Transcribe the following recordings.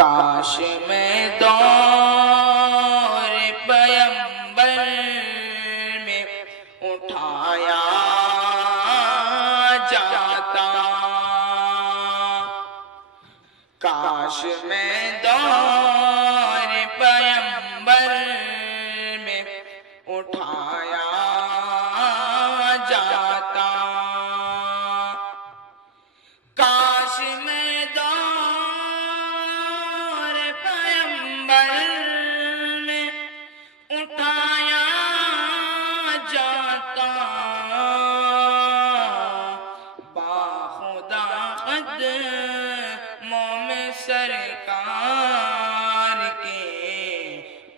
کاش میں دور پیمبر میں اٹھایا جاتا، کاش میں دور پیمبر میں اٹھایا جاتا، کاش میں دور پیمبر میں اٹھایا جاتا، باخدا قدموں میں سرکار کے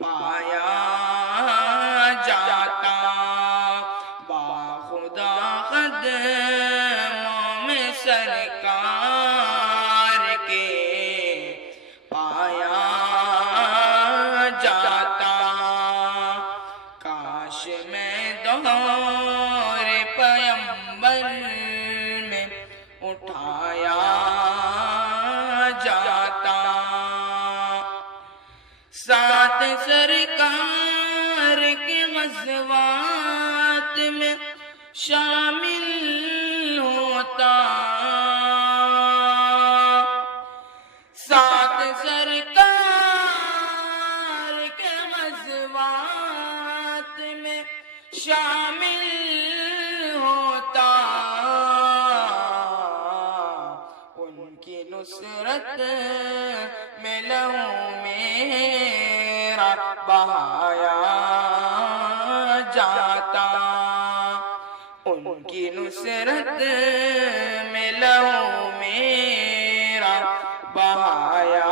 پایا جاتا، باخدا قدموں میں سرکار کے پایا جاتا، کاش میں دور پیمبر میں اٹھایا جاتا، ساتھ سرکار کے غزوات میں شامل ہوتا، ساتھ سرکار کے غزوات میں شامل ہوتا، ان کی نصرت میں لہو میرا بہایا جاتا، ان کی نصرت میں لہو میرا بہایا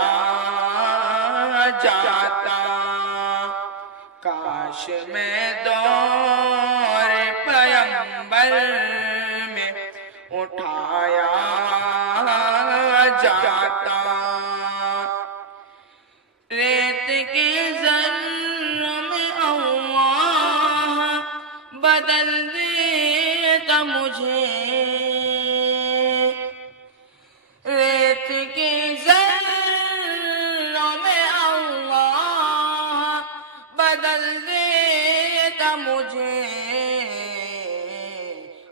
جاتا، کاش میں دور پیمبر میں اٹھایا جاتا، ریت کے ذروں میں اللہ بدل دیتا مجھے، ریت کے ذروں میں اللہ بدل دیتا مجھے،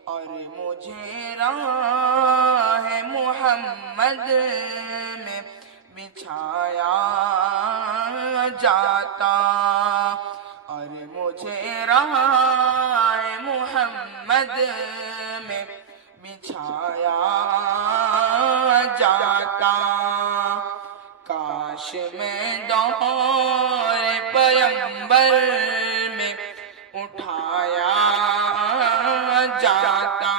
اور مجھے راہ محمد میں بچھایا جاتا، اور مجھے راہ محمد میں بچھایا جاتا، کاش میں دور پیمبر میں اٹھایا جاتا،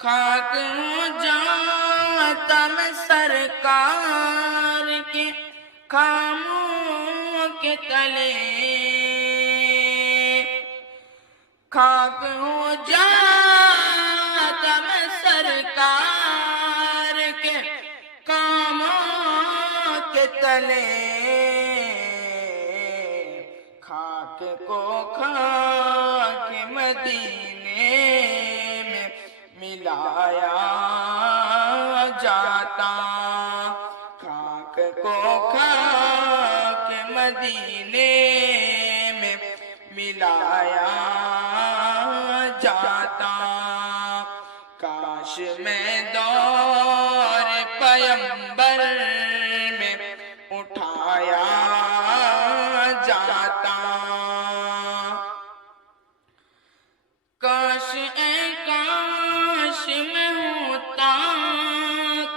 خاک ہو جاتا میں سرکار کے خاموں کے تلے، خاک ہو جاتا میں سرکار کے خاموں کے تلے، خاک کو خاک مدینے میں ملایا جاتا، خاک کو خاک مدینے میں ملایا جاتا، کاش میں دور پیمبر میں اٹھایا جاتا، کاش اے کاش میں ہوتا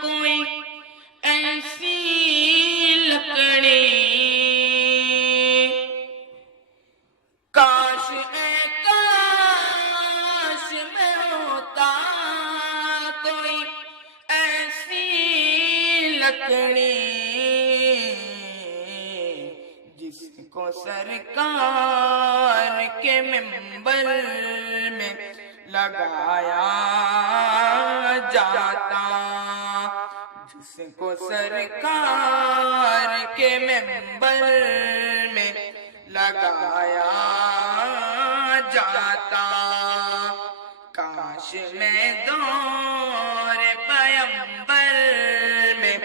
کوئی ایسی لکڑی، کاش اے کاش میں ہوتا کوئی ایسی لکڑی، جس کو سرکار کے منبر میں لگایا جاتا، جس کو سرکار کے منبر میں لگایا جاتا، کاش میں دور پیمبر میں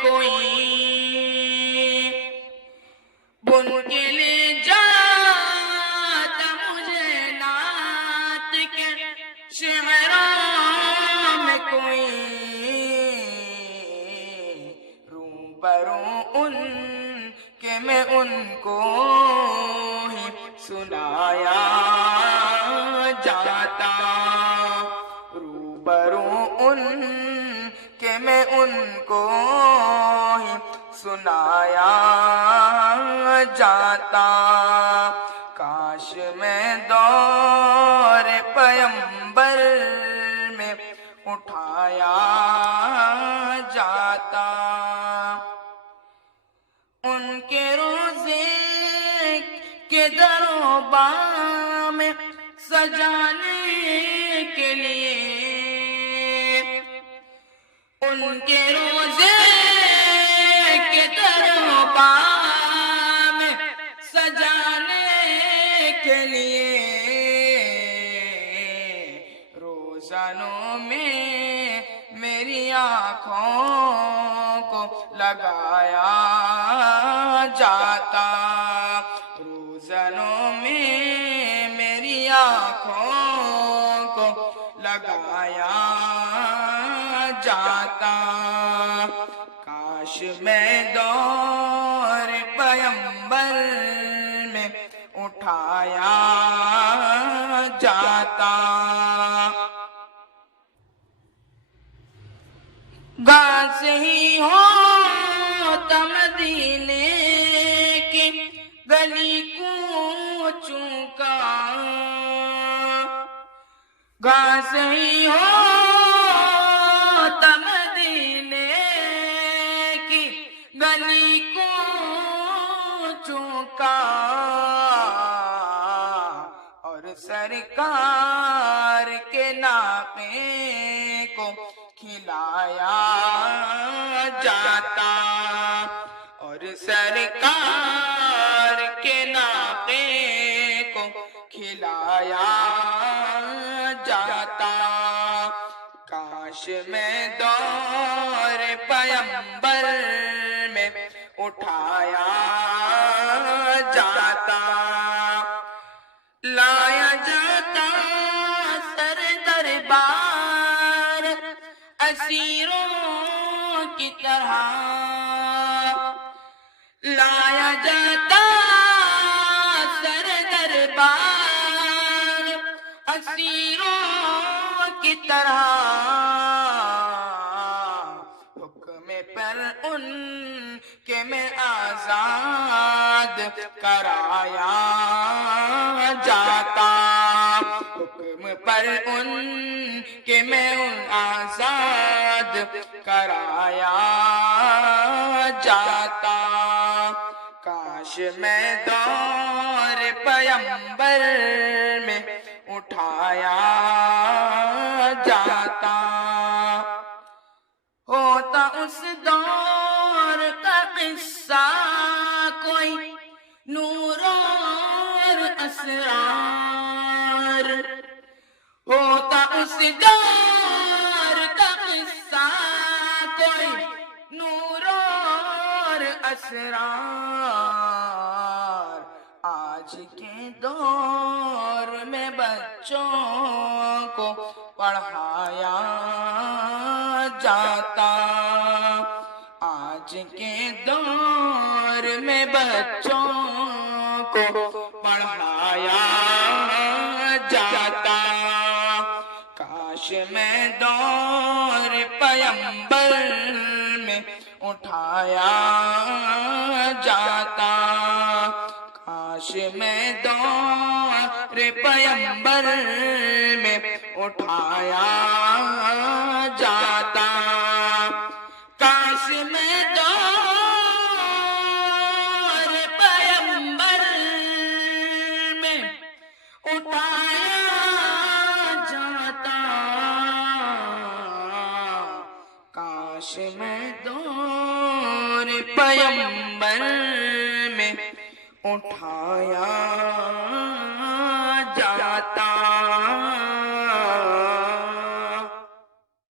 کوئی بن کے لے جاتا مجھے نعت کے شعروں میں کوئی روبرو ان کہ میں ان کو ہی سنایا جاتا روبرو ان کہ میں ان کو ہی سنایا جاتا کاش میں دور پیمبر میں اٹھایا جاتا ان کے روزے کے در و بام میں سجانے کے لیے ان کے روزے کے در و بام میں سجانے کے لیے روزانوں میں میری آنکھوں کو لگایا جاتا روزانوں میں میری آنکھوں کو لگایا جاتا کاش میں دور پیمبر میں اٹھایا جاتا گاس ہی ہو مدینے کی گلی کوچوں کا گاس ہی ہو مدینے کی گلی کوچوں کا اور سرکار کے ناقے کو کھلایا جاتا اور سرکار کے ناقے کو کھلایا جاتا کاش میں دور پیمبر میں اٹھایا جاتا لایا جاتا سر دربار اسیروں کی طرح لایا جاتا سر دربار اسیروں کی طرح حکم پر ان کے میں آزاد کرایا جاتا حکم پر ان کے میں آزاد کرایا جاتا کاش میں دور پیمبر میں اٹھایا جاتا ہوتا اس دور کا قصہ کوئی نور اور اسرار ہوتا اس دور کا قصہ کوئی نور اور اسرار آج کے دور میں بچوں کو پڑھایا جاتا آج کے دور میں بچوں کو پڑھایا جاتا کاش میں دور پیمبر میں اٹھایا جاتا کاش میں دور پیمبر میں اٹھایا جاتا کاش میں دور پیمبر میں اٹھایا جاتا کاش میں دور پیمبر میں اٹھایا جاتا